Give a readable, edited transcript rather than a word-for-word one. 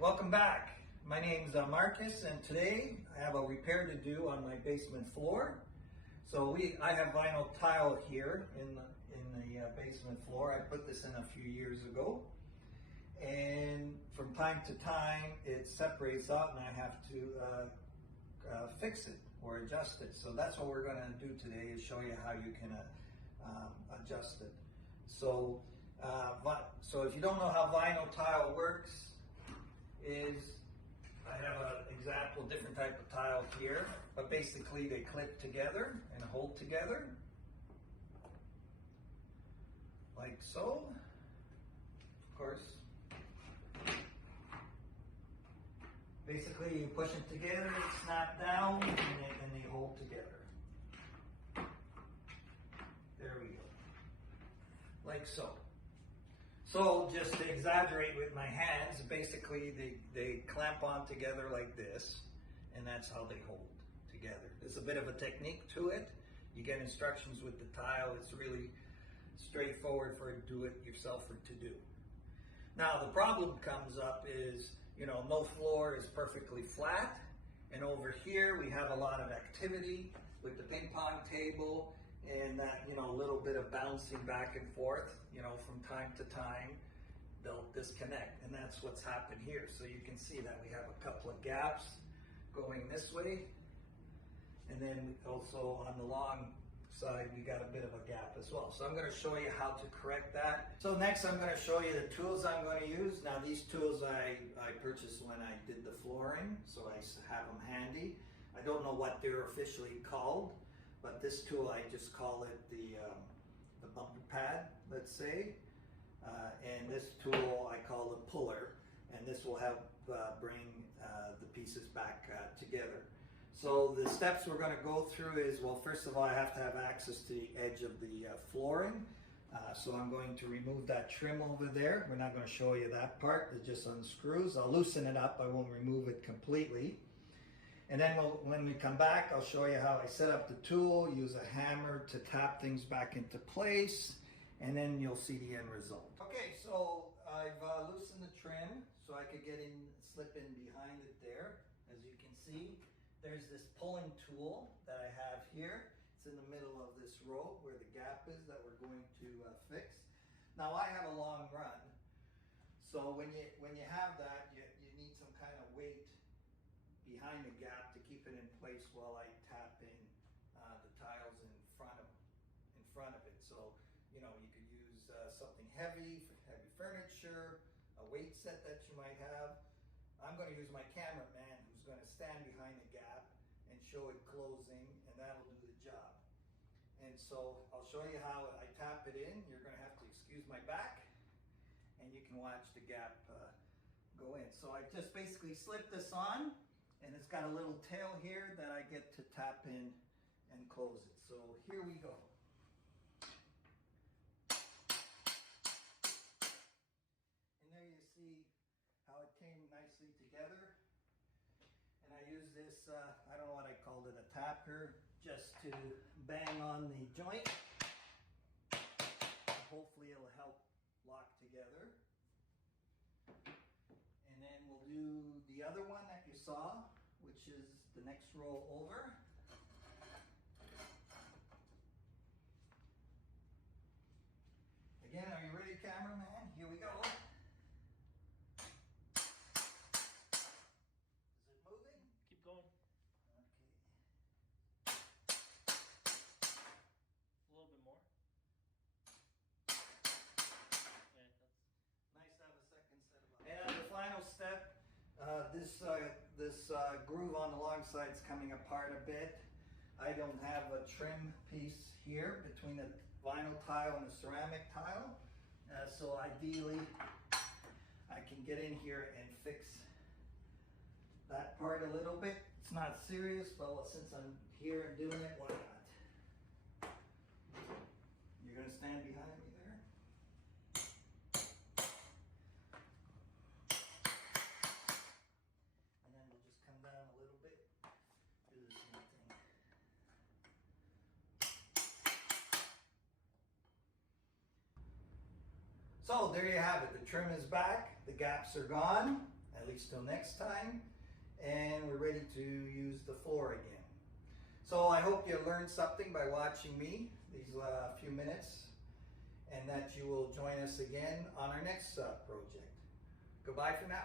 welcome back. My name's Markus, and today I have a repair to do on my basement floor. So I have vinyl tile here in the basement floor. I put this in a few years ago, and from time to time it separates out, and I have to fix it or adjust it. So that's what we're going to do today, is show you how you can adjust it. So if you don't know how vinyl tile works, I have an example, different type of tile here, but basically they clip together and hold together, like so. Of course, basically you push it together, it snap down, and they hold together. There we go, like so. So just to exaggerate with my hands, basically they clamp on together like this, and that's how they hold together. There's a bit of a technique to it. You get instructions with the tile. It's really straightforward for a do-it-yourselfer to do. Now the problem comes up is, no floor is perfectly flat, and over here we have a lot of activity with the ping pong table, and that, a little bit of bouncing back and forth, from time to time, they'll disconnect. And that's what's happened here. So you can see that we have a couple of gaps going this way. And then also on the long side, we got a bit of a gap as well. So I'm going to show you how to correct that. So next I'm going to show you the tools I'm going to use. Now these tools I purchased when I did the flooring, so I have them handy. I don't know what they're officially called, but this tool, I just call it the bumper pad, let's say. And this tool I call the puller, and this will help bring the pieces back together. So the steps we're going to go through is, well, first of all, I have to have access to the edge of the flooring. So I'm going to remove that trim over there. We're not going to show you that part. It just unscrews. I'll loosen it up. I won't remove it completely. And then when we come back, I'll show you how I set up the tool, use a hammer to tap things back into place, and then you'll see the end result. Okay, so I've loosened the trim so I could slip in behind it there. As you can see, there's this pulling tool that I have here. It's in the middle of this row where the gap is that we're going to fix. Now I have a long run, so when you have that, you need some kind of weight behind the gap to keep it in place while I tap in the tiles in front of it. So you could use something heavy for heavy furniture, a weight set that you might have. I'm going to use my cameraman, who's going to stand behind the gap and show it closing, and that'll do the job. And so I'll show you how I tap it in. You're going to have to excuse my back, and you can watch the gap go in. So I just basically slip this on, and it's got a little tail here that I get to tap in and close it. So here we go. And there you see how it came nicely together. And I use this, I don't know what I called it, a tapper, just to bang on the joint. Hopefully it'll help lock together. And then we'll do the other one that you saw, which is the next row over. Again, are you ready, cameraman? Here we go. Is it moving? Keep going. Okay. A little bit more. Yeah, that's nice to have a second set of eyes. And the final step, this groove on the long side is coming apart a bit. I don't have a trim piece here between the vinyl tile and the ceramic tile. So ideally, I can get in here and fix that part a little bit. It's not serious, but since I'm here and doing it, why not? You're gonna stand behind me there? And then we'll just come down a little bit, do the same thing. So there you have it. The trim is back, the gaps are gone, at least till next time, and we're ready to use the floor again. So I hope you learned something by watching me these few minutes, and that you will join us again on our next project. Goodbye for now.